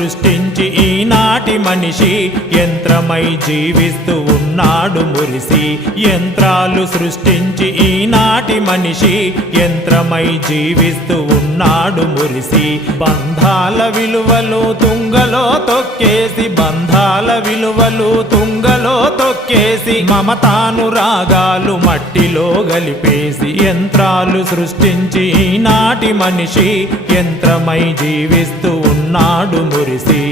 సృష్టించి ఈనాటి మనిషి యంత్రమై జీవిస్తూ ఉన్నాడు మురిసి. యంత్రాలు సృష్టించి ఈనాటి మనిషి యంత్రమై జీవిస్తూ ఉన్నాడు మురిసి. బంధాల విలువలు తుంగలో తొక్కేసి, బంధాల విలువలు తుంగలో తొక్కేసి, మమతానురాగాలు మట్టిలో గలిపేసి. యంత్రాలు సృష్టించి ఈనాటి మనిషి యంత్రమై జీవిస్తూ ఉన్నాడు మురిసి.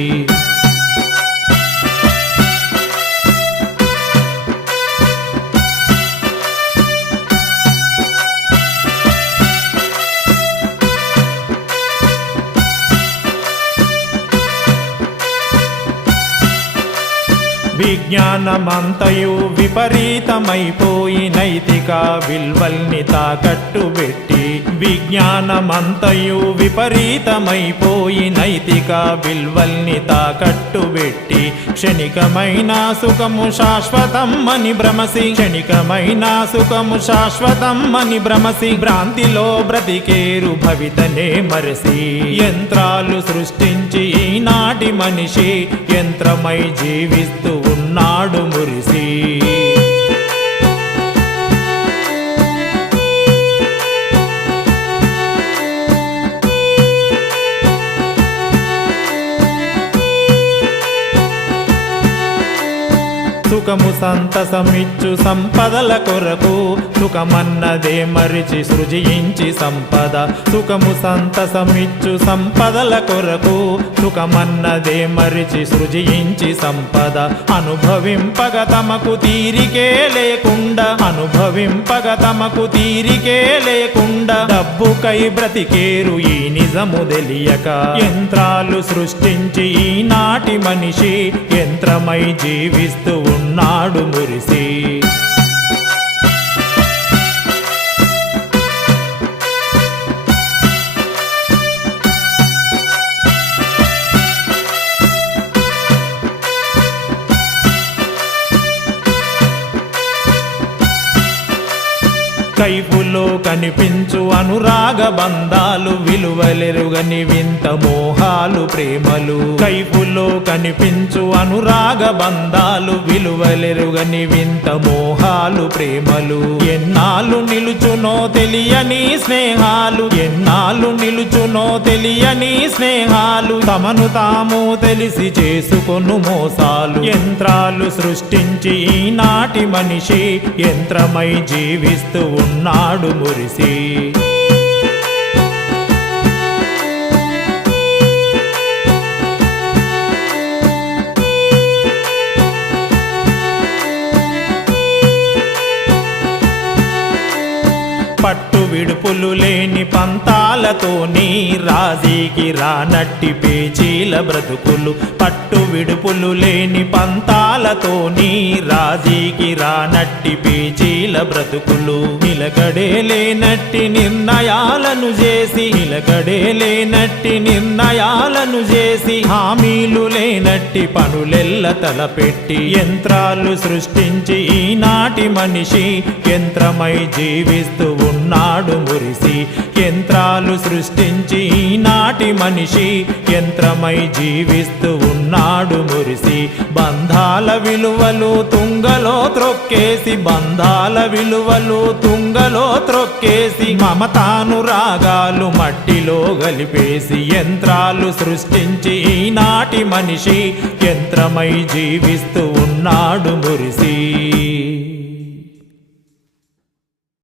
విజ్ఞానమంతయు విపరీతమైపోయి నైతిక విల్వల్ని తాకట్టు పెట్టి, విజ్ఞానమంతయు విపరీతమైపోయి నైతిక విల్వల్ని తాకట్టు పెట్టి, క్షణికమైన సుఖము శాశ్వతం అని భ్రమసి, క్షణికమైన సుఖము శాశ్వతం అని భ్రమసి, భ్రాంతిలో బ్రతికేరు భవితనే మరసి. యంత్రాలు సృష్టించి ఈనాటి మనిషి యంత్రమై జీవిస్తూ ఉన్నాడు మురిసి. సుఖము సంతసమిచ్చు సంపదల కొరకు, సుఖమన్నదే మరిచి సృజించి సంపద. సుఖము సంతసమిచ్చు సంపదల కొరకు, సుఖమన్నదే మరిచి సృజించి సంపద. అనుభవింపగ తమకు తీరికే లేకుండా, అనుభవింపగ తమకు తీరికే లేకుండా, డబ్బుకై బ్రతికేరు ఈ నిజము తెలియక. యంత్రాలు సృష్టించి ఈనాటి మనిషి యంత్రమై జీవిస్తూ ఉన్నాడు మురిసి. కైపులో కనిపించు అనురాగ బంధాలు, విలువలెరుగని వింత మోహాలు ప్రేమలు. కైపులో కనిపించు అనురాగ బంధాలు, విలువలెరుగని వింత మోహాలు ప్రేమలు. ఎన్నాళ్ళు నిలుచునో తెలియని స్నేహాలు, ఎన్నాళ్ళు నిలుచునో తెలియని స్నేహాలు, తమను తాము తెలిసి చేసుకొను మోసాలు. యంత్రాలు సృష్టించి ఈనాటి మనిషి యంత్రమై జీవిస్తూ ఉన్నాడు మురిసి. పట్టు విడుపులు లేని పంతాలతోని రాజీకి రానట్టి పేచీల బ్రతుకులు. పట్టు విడుపులు లేని పంతాలతోని రాజీకి రానట్టి పేచీల బ్రతుకులు. నిలకడే లేనట్టి నిర్ణయాలను చేసి, నిలకడే లేనట్టి నిర్ణయాలను చేసి, హామీలు లేనట్టి పనులెల్ల తలపెట్టి, యంత్రాలు సృష్టించి ఈనాటి మనిషి యంత్రమై జీవిస్తూ ఉన్నాడు మురిసి. యంత్రాలు సృష్టించి ఈనాటి మనిషి యంత్రమై జీవిస్తూ ఉన్నాడు మురిసి. బంధాల విలువలు తుంగలో త్రొక్కేసి, బంధాల విలువలు తుంగలో త్రొక్కేసి, మమతానురాగాలు మట్టిలో గలిపేసి. యంత్రాలు సృష్టించి ఈనాటి మనిషి యంత్రమై జీవిస్తూ ఉన్నాడు మురిసి.